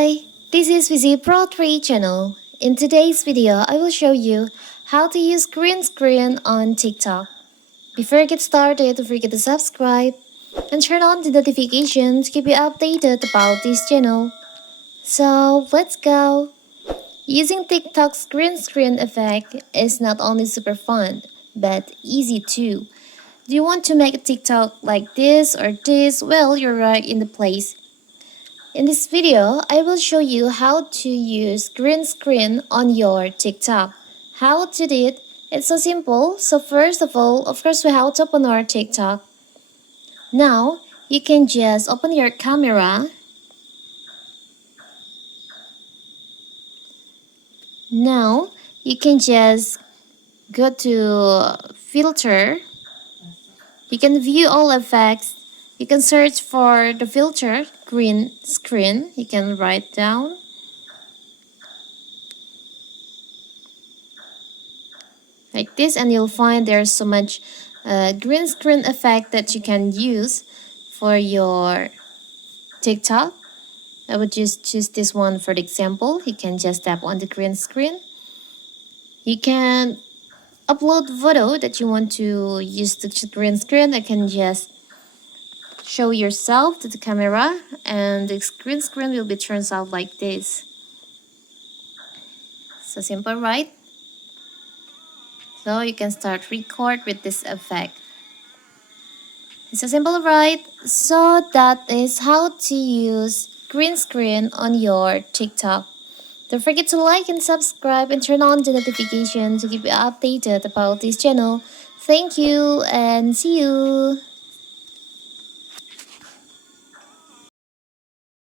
Hi, this is Vizi Pro 3 channel. In today's video, I will show you how to use green screen on TikTok. Before I get started, don't forget to subscribe and turn on the notification to keep you updated about this channel. So let's go! Using TikTok's green screen effect is not only super fun, but easy too. Do you want to make a TikTok like this or this? Well, you're right in the place. In this video, I will show you how to use green screen on your TikTok. How to do it? It's so simple. So first of all, of course, we have to open our TikTok. Now, you can just open your camera. Now, you can just go to filter. You can view all effects. You can search for the filter, green screen. You can write down. Like this, and you'll find there's so much green screen effect that you can use for your TikTok. I would just choose this one for the example. You can just tap on the green screen. You can upload photo that you want to use the green screen. I can just show yourself to the camera, and the green screen will be turned out like this. So simple, right? So you can start record with this effect. It's so simple, right? So that is how to use green screen on your TikTok. Don't forget to like and subscribe and turn on the notification to keep you updated about this channel. Thank you and see you.